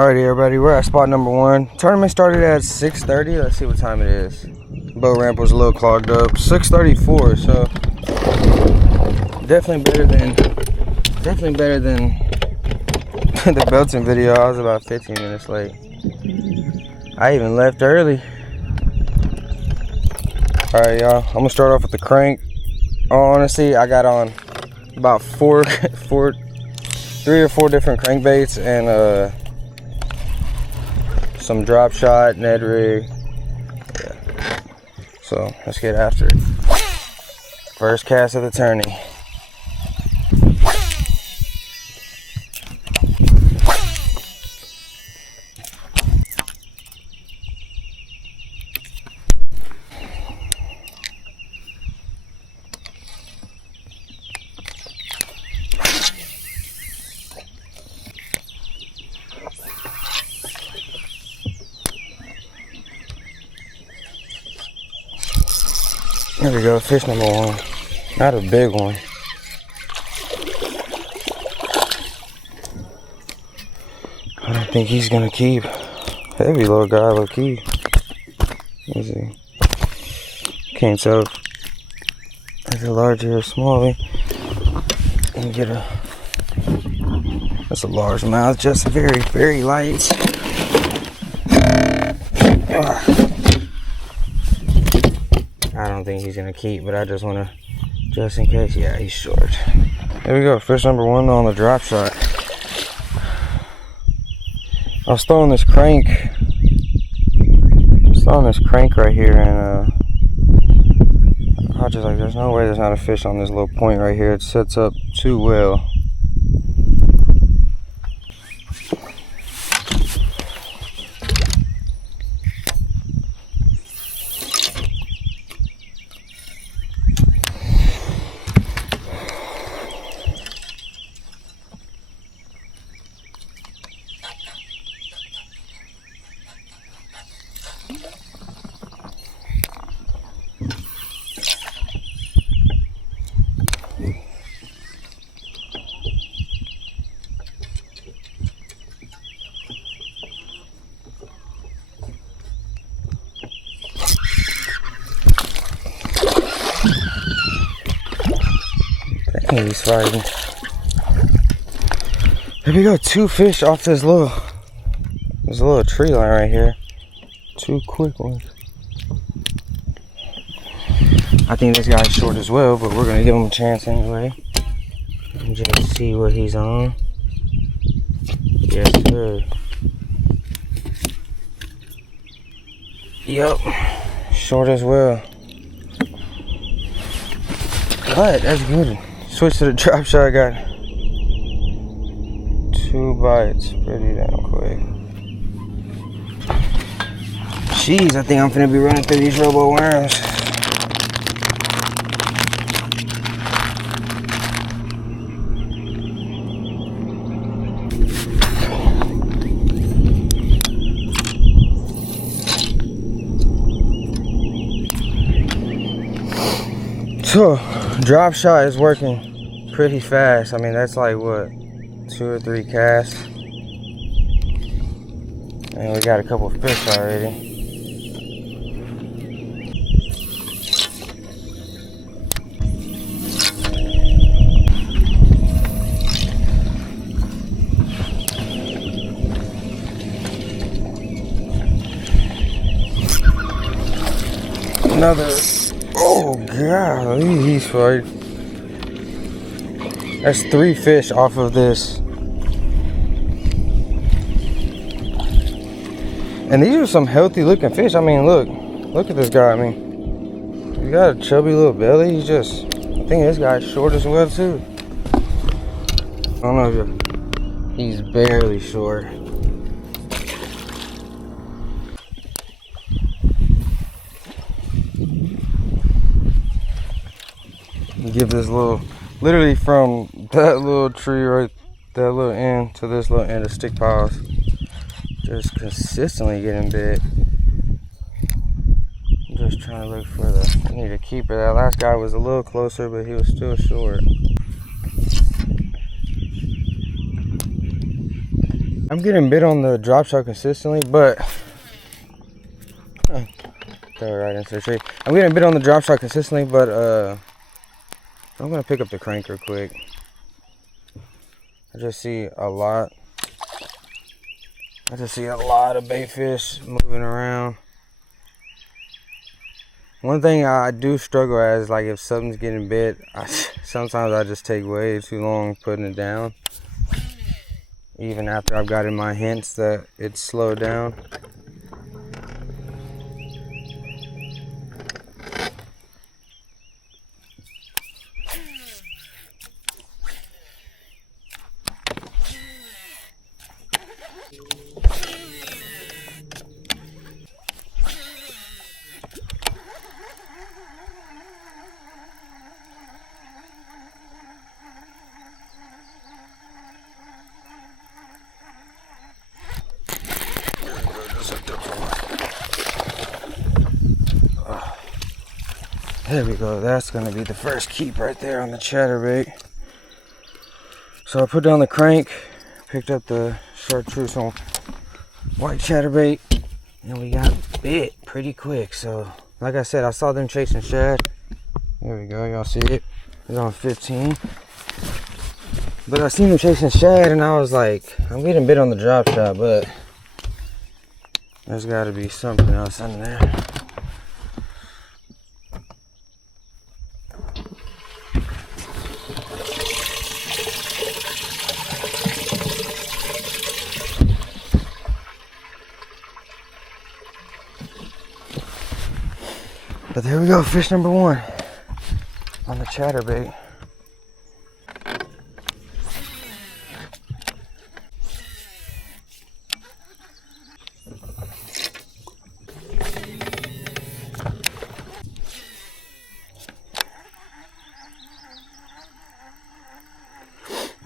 Alrighty, everybody, we're at spot number 1. Tournament started at 6:30. Let's see what time it is. Boat ramp was a little clogged up. 6:34. So definitely better than the Belton video. I was about 15 minutes late. I even left early. Alright, y'all. I'm gonna start off with the crank. Honestly, I got on about 3 or 4 different crankbaits and some drop shot, Ned rig. Yeah. So let's get after it. First cast of the tourney. There we go, fish number 1. Not a big one. I don't think he's gonna keep. Heavy little guy, low key. Let me see. Can't tell if it's a large or a small. And get a. That's a large mouth, just very, very light. I don't think he's gonna keep, but I just wanna, just in case. Yeah, he's short. There we go, fish number 1 on the drop shot. I was throwing this crank. Right here, and I was just like, there's no way there's not a fish on this little point right here. It sets up too well. He's fighting. There we go, 2 fish off this little tree line right here. 2 quick ones. I think this guy's short as well, but we're gonna give him a chance anyway. And just see what he's on. Yes, sir. Yep, short as well. But that's good. Switch to the drop shot. I got 2 bites pretty damn quick. Jeez, I think I'm finna be running through these robo worms. So, drop shot is working pretty fast. I mean, that's like what, 2 or 3 casts, and we got a couple of fish already. Another. Oh god, he's fighting. That's 3 fish off of this. And these are some healthy looking fish. I mean, look at this guy. I mean, he got a chubby little belly. He's just, I think this guy's short as well too. I don't know if he's barely short. Give this little, literally from that little tree right, that little end to this little end of stick piles, just consistently getting bit. Just trying to look for the, I need a keeper. That last guy was a little closer, but he was still short. I'm getting bit on the drop shot consistently, but throw it right into the tree. I'm getting bit on the drop shot consistently, but I'm gonna pick up the crank real quick. I just see a lot of bait fish moving around. One thing I do struggle at is like if something's getting bit, sometimes I just take way too long putting it down. Even after I've gotten my hints that it's slowed down. There we go. That's going to be the first keep right there on the chatterbait. So I put down the crank, picked up the chartreuse on white chatterbait, and we got bit pretty quick. So like I said, I saw them chasing shad. There we go. Y'all see it? It's on 15. But I seen them chasing shad, and I was like, I'm getting bit on the drop shot, but there's got to be something else in there. But there we go, fish number one on the chatterbait.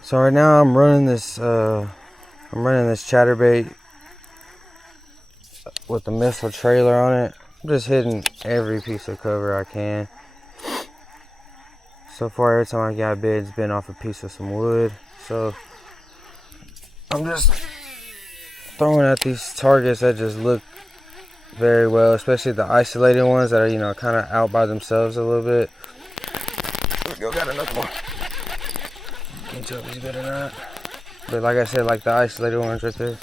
So right now I'm running this chatterbait with the missile trailer on it. I'm just hitting every piece of cover I can. So far, every time I got bit, it's been off a piece of some wood. So I'm just throwing at these targets that just look very well, especially the isolated ones that are, you know, kind of out by themselves a little bit. There we go, got another one. Can't tell if he's good or not. But like I said, like the isolated ones right there.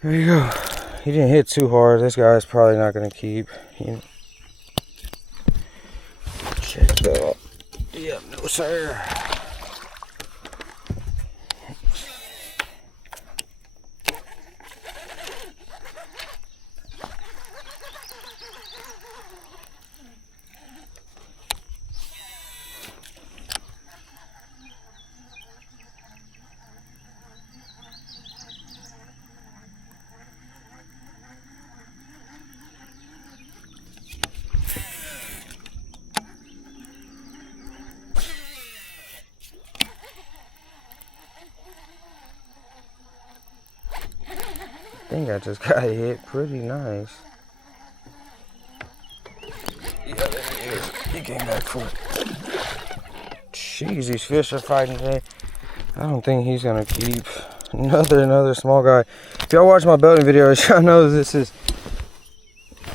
There you go. He didn't hit too hard. This guy's probably not going to keep. Check that out. Yep, no sir. I think I just got hit pretty nice. Yeah, there he is. He came back for it. Jeez, these fish are fighting today. I don't think he's gonna keep. Another small guy. If y'all watch my Belton videos, y'all know this is.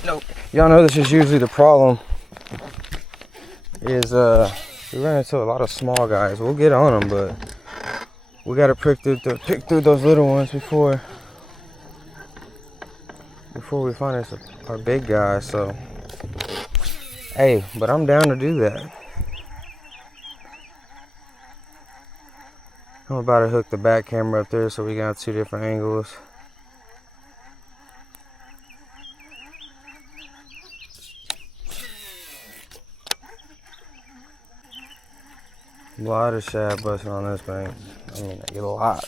Nope. Y'all know this is usually the problem. Is we run into a lot of small guys. We'll get on them, but we gotta pick through those little ones before we find us our big guy. So hey, but I'm down to do that. I'm about to hook the back camera up there so we got two different angles. A lot of shad busting on this bank. I mean, a lot.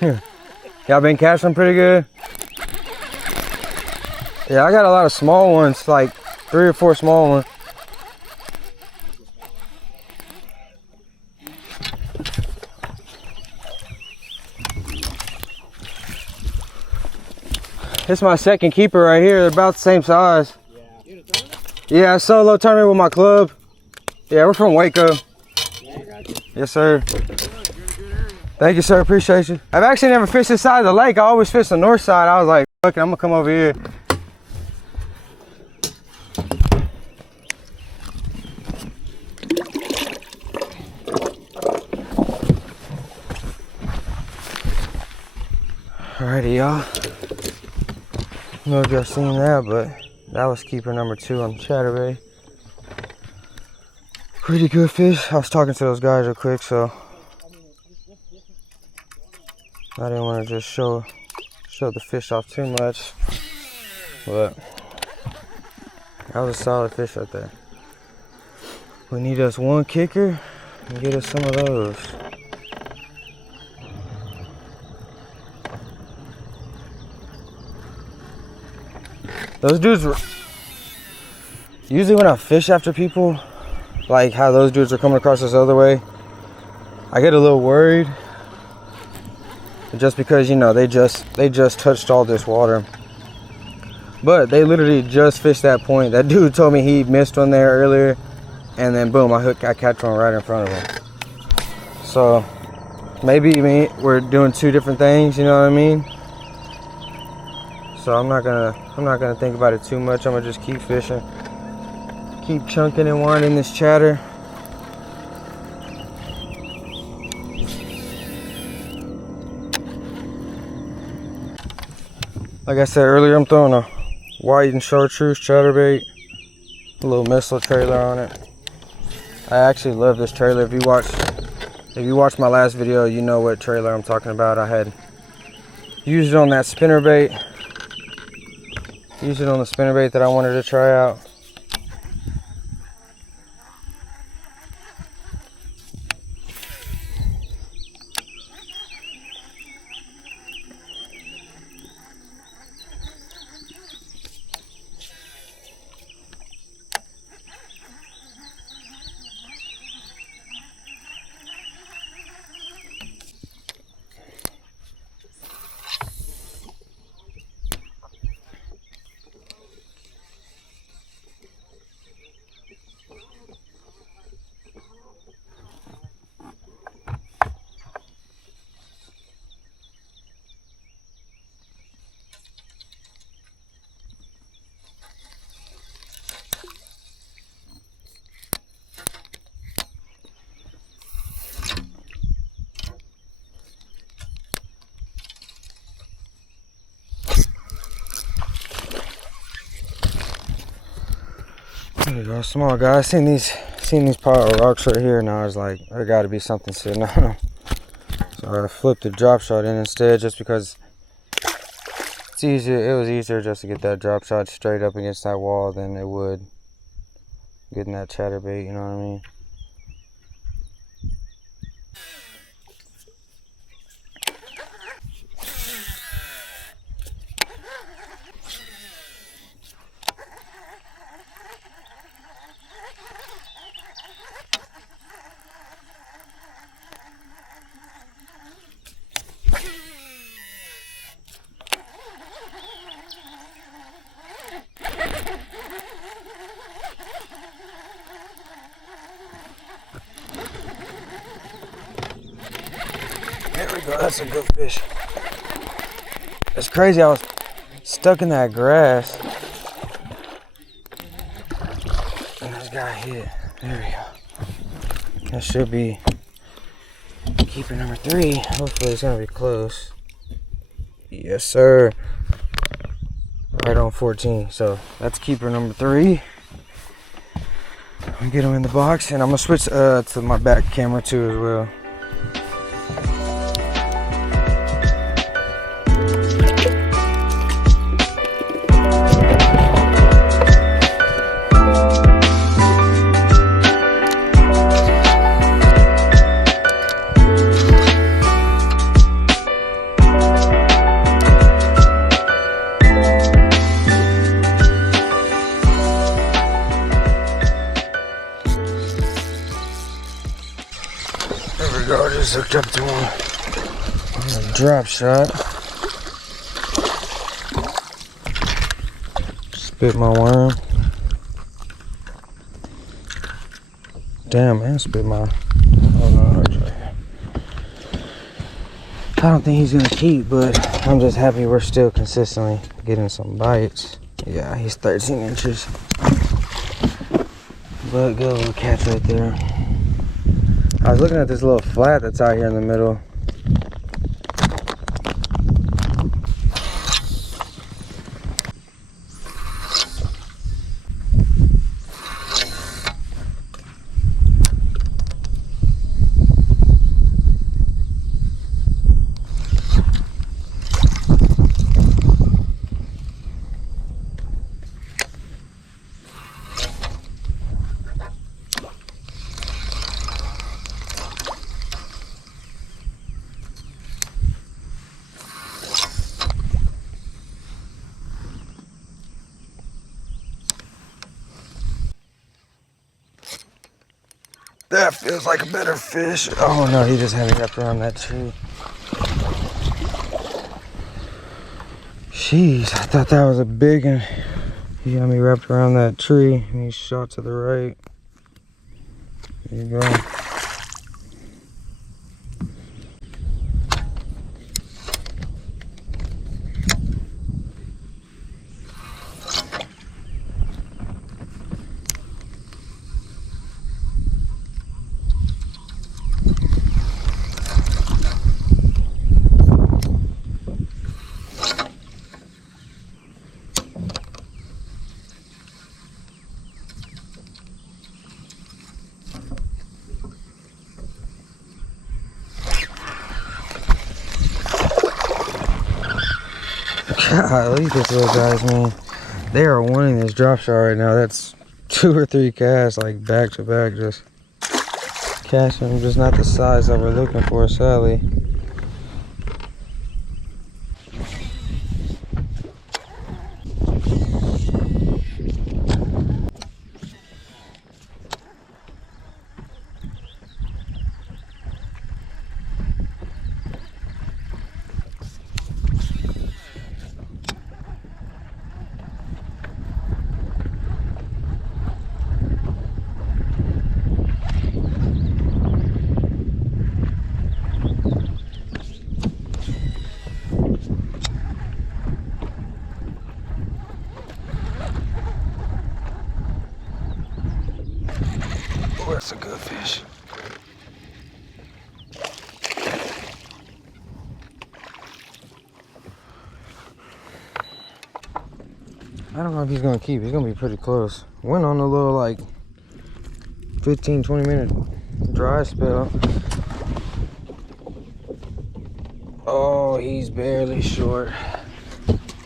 Y'all been catching pretty good? Yeah, I got a lot of small ones, like 3 or 4 small ones. This is my second keeper right here. They're about the same size. Yeah, solo tournament with my club. Yeah, we're from Waco. Yes, sir. Thank you, sir. Appreciate you. I've actually never fished this side of the lake. I always fish the north side. I was like, fuck it, I'm gonna come over here. Alrighty, y'all. I don't know if y'all seen that, but that was keeper number 2 on Chatterbait. Pretty good fish. I was talking to those guys real quick, so I didn't want to just show the fish off too much, but that was a solid fish right there. We need us one kicker and get us some of those. Those dudes were usually when I fish after people, like how those dudes are coming across this other way, I get a little worried. Just because, you know, they just touched all this water. But they literally just fished that point. That dude told me he missed one there earlier, and then boom, I catch one right in front of him. So maybe we're doing 2 different things, you know what I mean? So I'm not gonna think about it too much. I'm gonna just keep fishing, keep chunking and winding this chatter. Like I said earlier, I'm throwing a white and chartreuse chatterbait, a little missile trailer on it. I actually love this trailer. If you watched my last video, you know what trailer I'm talking about. I had used it on that spinnerbait. Used it on the spinnerbait that I wanted to try out. There you go, small guy. Seen these pile of rocks right here, and I was like, there got to be something sitting on them. So I flipped the drop shot in instead, just because it's easier. It was easier just to get that drop shot straight up against that wall than it would getting that chatterbait. You know what I mean? There we go, that's a good fish. It's crazy, I was stuck in that grass and this guy hit. There we go. That should be keeper number 3. Hopefully it's gonna be close. Yes, sir. Right on 14. So that's keeper number 3. I'm gonna get him in the box, and I'm gonna switch to my back camera too as well. just hooked up to one. A drop shot. Spit my worm. Damn, man, spit my. Oh no, it's right here. I don't think he's gonna keep, but I'm just happy we're still consistently getting some bites. Yeah, he's 13 inches. But good little catch right there. I was looking at this little flat that's out here in the middle. That feels like a better fish. Oh no, he just had me wrapped around that tree. Jeez, I thought that was a big one. He got me wrapped around that tree and he shot to the right. There you go. Golly, these little guys, man. They are wanting this drop shot right now. That's 2 or 3 casts, like back to back, just casting them, just not the size that we're looking for, sadly. Oh, that's a good fish. I don't know if he's gonna keep. He's gonna be pretty close. Went on a little like 15-20 minute dry spell. Oh, he's barely short.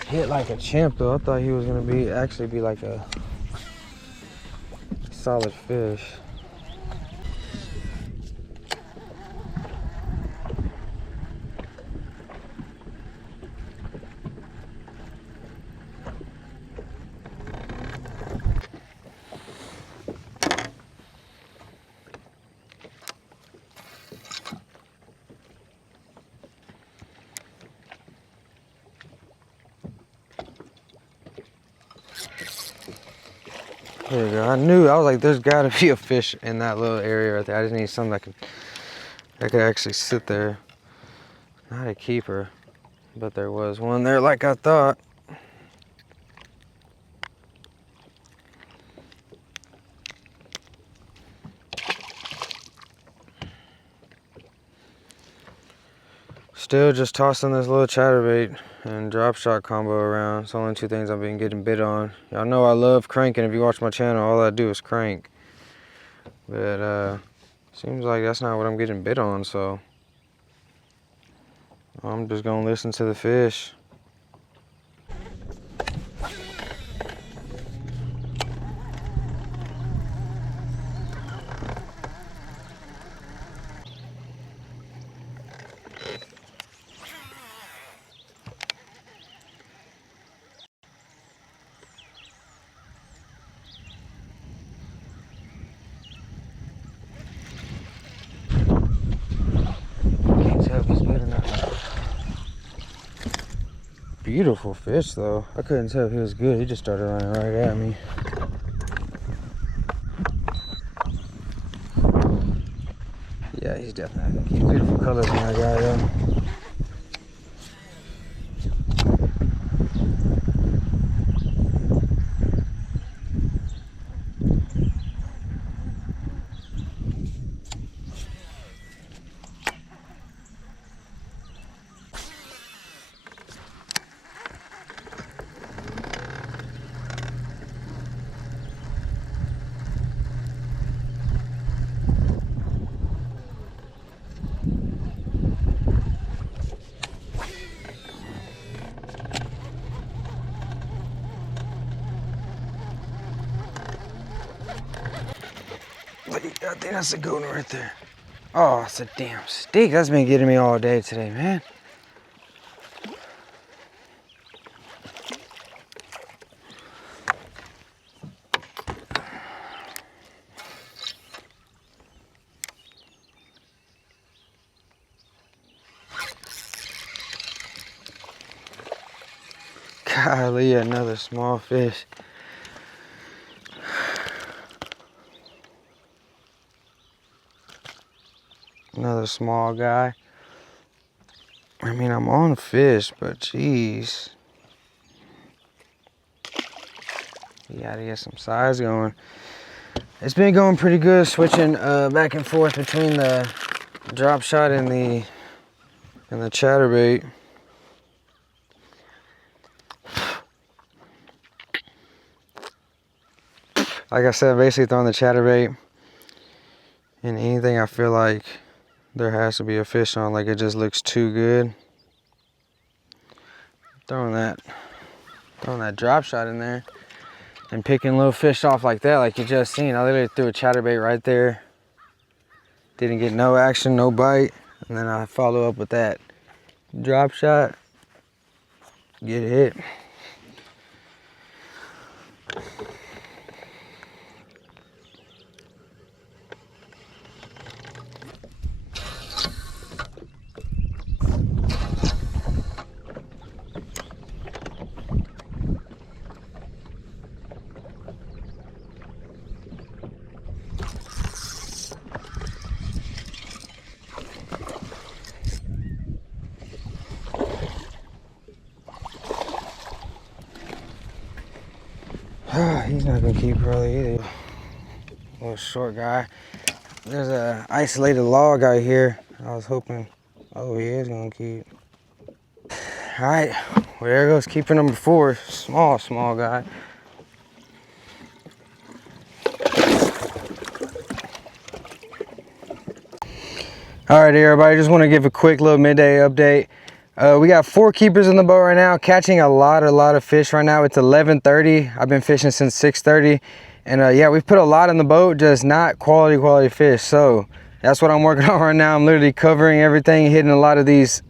Hit like a champ though. I thought he was gonna actually be like a solid fish. There we go. I was like, there's gotta be a fish in that little area right there. I just need something that could actually sit there. Not a keeper, but there was one there like I thought. Still just tossing this little chatterbait and drop shot combo around. It's the only 2 things I've been getting bit on. Y'all know I love cranking. If you watch my channel, all I do is crank. But seems like that's not what I'm getting bit on, so I'm just gonna listen to the fish. beautiful fish though. I couldn't tell if he was good. He just started running right at me. Yeah, he's definitely not gonna keep. Beautiful colors in that guy though. I think that's a good one right there. Oh, it's a damn stick. That's been getting me all day today, man. Golly, another small fish. Another small guy. I mean, I'm on fish, but geez. You gotta get some size going. It's been going pretty good, switching back and forth between the drop shot and the chatterbait. Like I said, basically throwing the chatterbait and anything I feel like there has to be a fish on, like it just looks too good. Throwing that drop shot in there and picking little fish off like that, like you just seen. I literally threw a chatterbait right there. Didn't get no action, no bite. And then I follow up with that drop shot. Get hit. He's not gonna keep really either. Little short guy. There's a isolated log out here. I was hoping, oh, he is gonna keep. All right, well, there goes keeper number 4. Small guy. All right, everybody, just want to give a quick little midday update. We got 4 keepers in the boat right now, catching a lot of fish right now. It's 11:30. I've been fishing since 6:30, and yeah, we've put a lot in the boat, just not quality fish. So that's what I'm working on right now. I'm literally covering everything, hitting a lot of these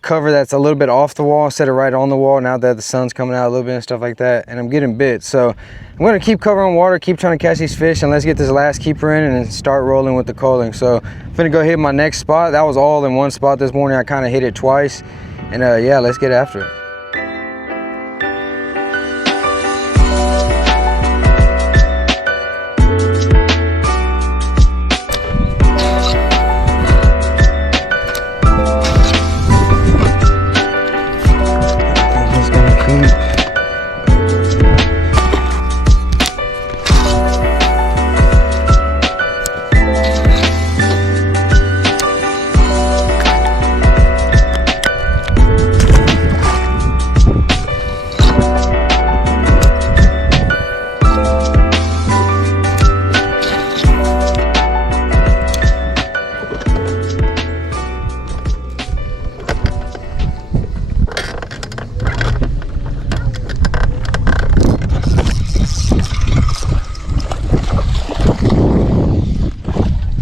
cover that's a little bit off the wall instead of right on the wall now that the sun's coming out a little bit and stuff like that, and I'm getting bit. So I'm going to keep covering water, keep trying to catch these fish, and let's get this last keeper in and start rolling with the culling. So I'm gonna go hit my next spot. That was all in one spot this morning. I kind of hit it twice, and yeah, let's get after it.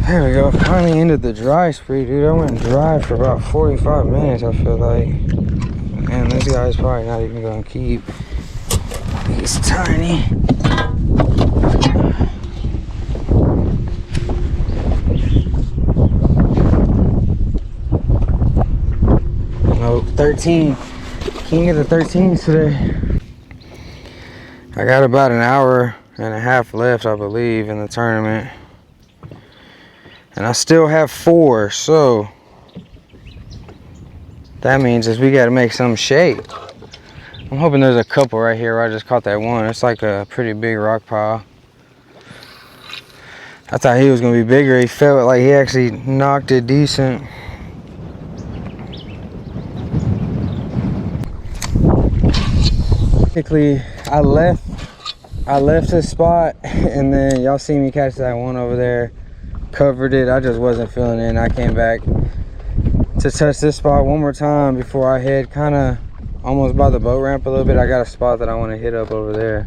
There we go, finally ended the dry spree, dude. I went dry for about 45 minutes, I feel like. And this guy's probably not even gonna keep. He's tiny. Nope, 13. King of the 13s today. I got about an hour and a half left, I believe, in the tournament. And I still have 4, so that means is we gotta make some shape. I'm hoping there's a couple right here where I just caught that one. It's like a pretty big rock pile. I thought he was gonna be bigger. He felt like he actually knocked it decent. Basically, I left this spot, and then y'all see me catch that one over there, covered it. I just wasn't feeling it, and I came back to touch this spot one more time before I head kind of almost by the boat ramp a little bit. I got a spot that I want to hit up over there.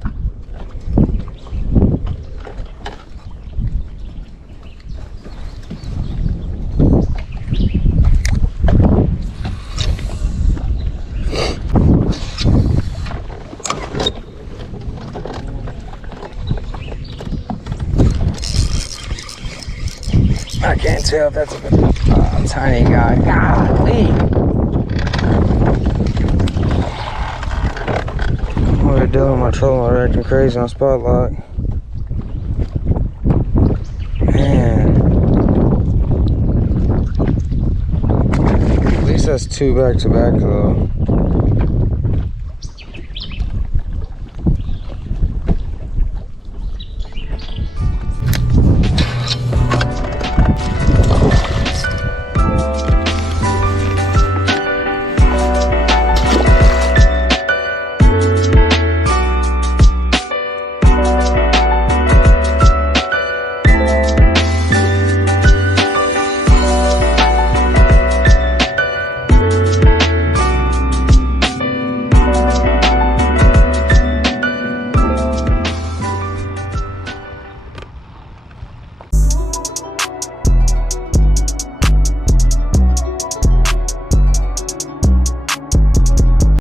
I can't tell if that's a tiny guy. Golly! What are you doing? My trolling are acting crazy on spotlight. Man. At least that's 2 back to back though.